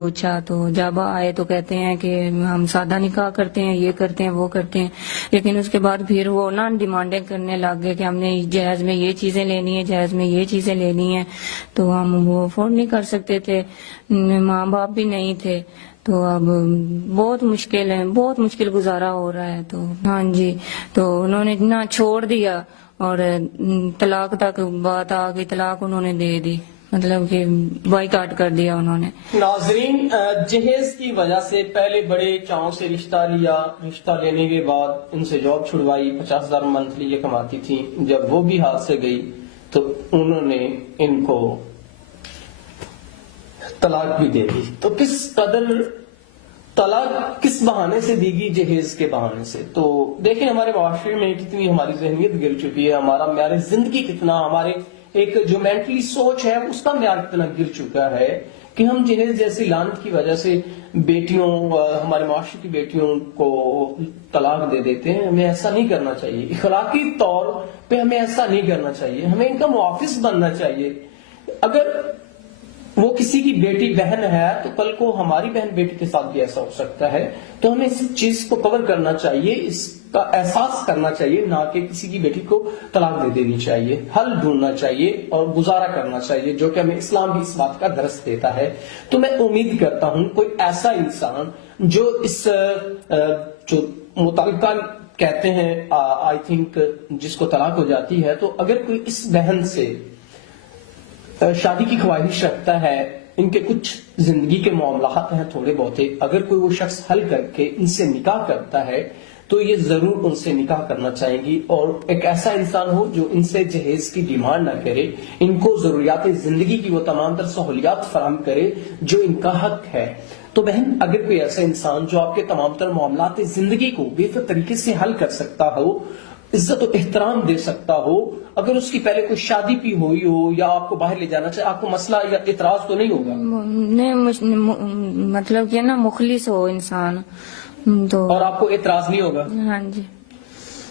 پوچھا تو جب آئے تو کہتے ہیں کہ ہم سادہ نکاح کرتے ہیں، یہ کرتے ہیں، وہ کرتے ہیں، لیکن اس کے بعد پھر وہ نا ڈیمانڈیں کرنے لگ گئے کہ ہم نے جہیز میں یہ چیزیں لینی ہے، جہیز میں یہ چیزیں لینی ہیں، تو ہم وہ افورڈ نہیں کر سکتے تھے، ماں باپ بھی نہیں تھے، تو اب بہت مشکل ہے، بہت مشکل گزارا ہو رہا ہے۔ تو ہاں جی، تو انہوں نے نہ چھوڑ دیا اور طلاق تک بات آ گئی، طلاق انہوں نے دے دی، مطلب کہ بائیکاٹ کر دیا انہوں نے۔ ناظرین، جہیز کی وجہ سے پہلے بڑے چاؤں سے رشتہ لیا، رشتہ لینے کے بعد ان سے جاب چھڑوائی، 50,000 منتھلی یہ کماتی تھی، جب وہ بھی ہاتھ سے گئی تو انہوں نے ان کو طلاق بھی دے دی۔ تو کس قدر طلاق کس بہانے سے دی گئی؟ جہیز کے بہانے سے۔ تو دیکھیں ہمارے معاشرے میں کتنی ہماری ذہنیت گر چکی ہے، ہمارا معیار زندگی کتنا، ہمارے ایک جو مینٹلی سوچ ہے اس کا معیار کتنا گر چکا ہے کہ ہم جہیز جیسی لعنت کی وجہ سے بیٹیوں، ہمارے معاشرے کی بیٹیوں کو طلاق دے دیتے ہیں۔ ہمیں ایسا نہیں کرنا چاہیے، اخلاقی طور پہ ہمیں ایسا نہیں کرنا چاہیے، ہمیں ان کا محافظ بننا چاہیے۔ اگر وہ کسی کی بیٹی بہن ہے تو کل کو ہماری بہن بیٹی کے ساتھ بھی ایسا ہو سکتا ہے، تو ہمیں اس چیز کو کور کرنا چاہیے، اس کا احساس کرنا چاہیے، نہ کہ کسی کی بیٹی کو طلاق دے دینی چاہیے، حل ڈھونڈنا چاہیے اور گزارا کرنا چاہیے، جو کہ ہمیں اسلام بھی اس بات کا درس دیتا ہے۔ تو میں امید کرتا ہوں کوئی ایسا انسان جو اس جو متعلقہ کہتے ہیں آئی تھنک جس کو طلاق ہو جاتی ہے، تو اگر کوئی اس بہن سے شادی کی خواہش رکھتا ہے، ان کے کچھ زندگی کے معاملات ہیں تھوڑے بہت، اگر کوئی وہ شخص حل کر کے ان سے نکاح کرتا ہے تو یہ ضرور ان سے نکاح کرنا چاہیں گی، اور ایک ایسا انسان ہو جو ان سے جہیز کی ڈیمانڈ نہ کرے، ان کو ضروریات زندگی کی وہ تمام تر سہولیات فراہم کرے جو ان کا حق ہے۔ تو بہن، اگر کوئی ایسا انسان جو آپ کے تمام تر معاملات زندگی کو بہتر طریقے سے حل کر سکتا ہو، عزت و احترام دے سکتا ہو، اگر اس کی پہلے کوئی شادی بھی ہوئی ہو یا آپ کو باہر لے جانا چاہے، آپ کو مسئلہ یا اعتراض تو نہیں ہوگا؟ نہیں، مطلب کہ نا مخلص ہو انسان تو، اور آپ کو اعتراض نہیں ہوگا؟ ہاں جی،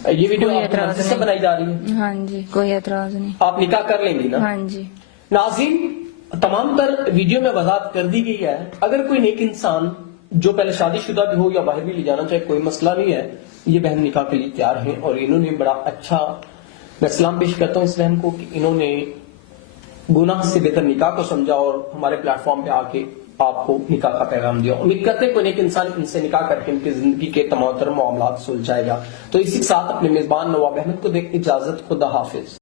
یہ ویڈیو آپ کی مرضی سے بنائی جا رہی ہے؟ ہاں جی، کوئی اعتراض نہیں، آپ نکاح کر لیں گی نا؟ ہاں جی۔ ناظرین، تمام تر ویڈیو میں وضاحت کر دی گئی ہے، اگر کوئی نیک انسان جو پہلے شادی شدہ بھی ہو یا باہر بھی لے جانا چاہے، کوئی مسئلہ نہیں ہے، یہ بہن نکاح کے لیے تیار ہیں، اور انہوں نے بڑا اچھا، میں سلام پیش کرتا ہوں اس بہن کو کہ انہوں نے گناہ سے بہتر نکاح کو سمجھا اور ہمارے پلیٹ فارم پہ آ کے آپ کو نکاح کا پیغام دیا۔ امید کرتے ہیں کوئی نیک انسان ان سے نکاح کر کے ان کی زندگی کے تمام تر معاملات سلجھائے گا۔ تو اسی کے ساتھ اپنے میزبان نواب احمد کو دے اجازت، خدا حافظ۔